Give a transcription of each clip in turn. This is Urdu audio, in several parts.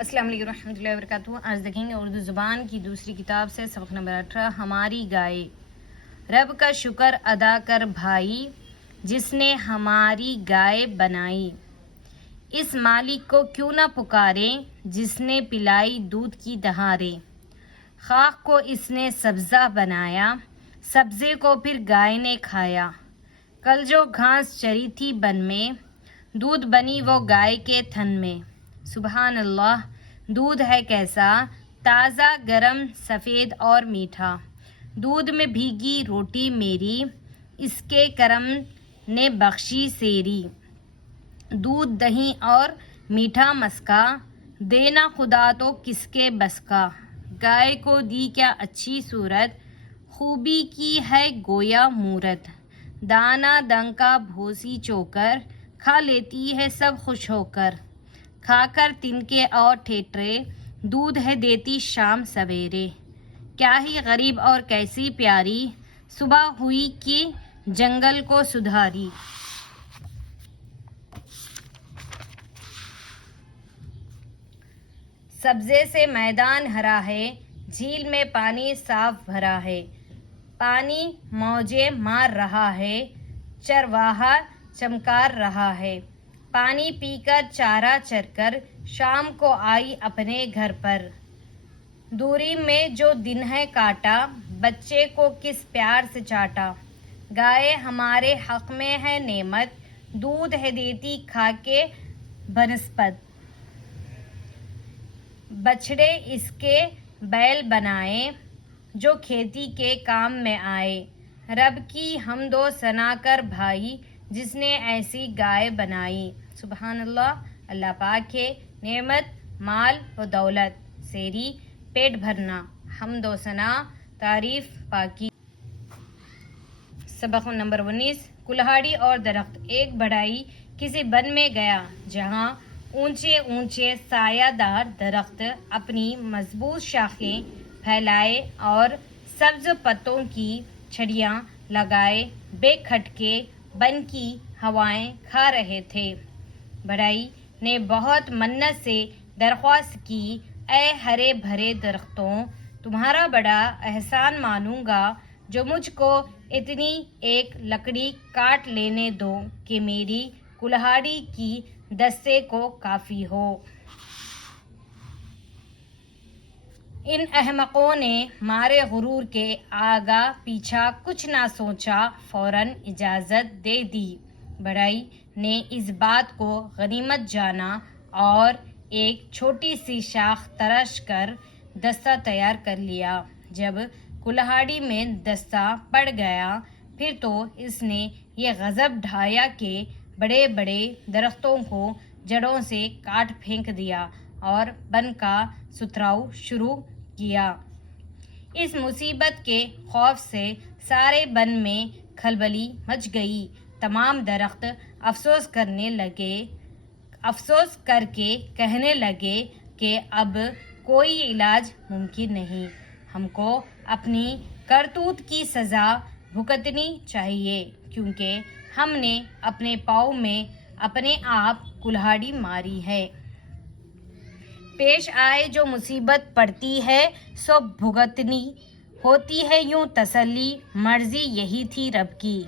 السلام علیکم ورحمۃ اللہ وبرکاتہ۔ آج دیکھیں گے اردو زبان کی دوسری کتاب سے سبق نمبر 18 ہماری گائے۔ رب کا شکر ادا کر بھائی جس نے ہماری گائے بنائی، اس مالک کو کیوں نہ پکاریں جس نے پلائی دودھ کی دھاریں۔ خاک کو اس نے سبزہ بنایا، سبزے کو پھر گائے نے کھایا۔ کل جو گھاس چری تھی بن میں، دودھ بنی وہ گائے کے تھن میں۔ سبحان اللہ، دودھ ہے کیسا تازہ گرم سفید اور میٹھا، دودھ میں بھیگی روٹی میری، اس کے کرم نے بخشی سیری۔ دودھ دہی اور میٹھا مسکا، دینا خدا تو کس کے بس کا۔ گائے کو دی کیا اچھی صورت، خوبی کی ہے گویا مورت۔ دانا ڈنکا بھوسی چوکر، کھا لیتی ہے سب خوش ہو کر۔ کھا کر تنکے اور ٹھیٹرے، دودھ ہے دیتی شام سویرے۔ کیا ہی غریب اور کیسی پیاری، صبح ہوئی کہ جنگل کو سدھاری۔ سبزے سے میدان ہرا ہے، جھیل میں پانی صاف بھرا ہے۔ پانی موجیں مار رہا ہے، چرواہا چمکار رہا ہے۔ پانی پی کر چارہ چر کر، شام کو آئی اپنے گھر پر۔ دوری میں جو دن ہے کاٹا، بچے کو کس پیار سے چاٹا۔ گائے ہمارے حق میں ہے نعمت، دودھ ہے دیتی کھا کے بنسبت۔ بچھڑے اس کے بیل بنائے، جو کھیتی کے کام میں آئے۔ رب کی حمد و ثنا کر بھائی جس نے ایسی گائے بنائی۔ سبحان اللہ، اللہ پاک ہے نعمت مال و دولت، سیری پیٹ بھرنا، حمد و ثنا تعریف پاکی۔ سبق نمبر 19 کلہاڑی اور درخت۔ ایک بڑھئی کسی بن میں گیا جہاں اونچے اونچے سایہ دار درخت اپنی مضبوط شاخیں پھیلائے اور سبز پتوں کی چھڑیاں لگائے بے کھٹکے بن کی ہوائیں کھا رہے تھے۔ بڑھئی نے بہت منت سے درخواست کی، اے ہرے بھرے درختوں، تمہارا بڑا احسان مانوں گا جو مجھ کو اتنی ایک لکڑی کاٹ لینے دو کہ میری کلہاڑی کی دستے کو کافی ہو۔ ان احمقوں نے مارے غرور کے آگا پیچھا کچھ نہ سوچا، فوراً اجازت دے دی۔ بڑھئی نے اس بات کو غنیمت جانا اور ایک چھوٹی سی شاخ ترش کر دستہ تیار کر لیا۔ جب کلہاڑی میں دستہ پڑ گیا، پھر تو اس نے یہ غضب ڈھایا کہ بڑے بڑے درختوں کو جڑوں سے کاٹ پھینک دیا اور بن کا ستھراؤ شروع کیا۔ اس مصیبت کے خوف سے سارے بن میں کھلبلی مچ گئی۔ تمام درخت افسوس کر کے کہنے لگے کہ اب کوئی علاج ممکن نہیں، ہم کو اپنی کرتوت کی سزا بھگتنی چاہیے، کیونکہ ہم نے اپنے پاؤں میں اپنے آپ کلہاڑی ماری ہے۔ پیش آئے جو مصیبت پڑتی ہے سو بھگتنی ہوتی ہے یوں تسلی، مرضی یہی تھی رب کی۔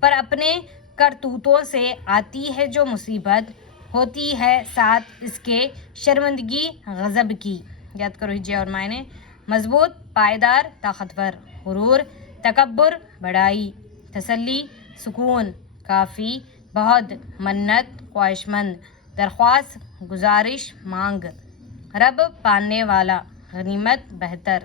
پر اپنے کرتوتوں سے آتی ہے جو مصیبت، ہوتی ہے ساتھ اس کے شرمندگی غضب کی۔ یاد کرو ہجے اور معنی۔ مضبوط، پائیدار، طاقتور۔ غرور، تکبر، بڑائی۔ تسلی، سکون، کافی، بہت، منت، خواہش مند، درخواست، گزارش، مانگ۔ رب پالنے والا، غنیمت، بہتر۔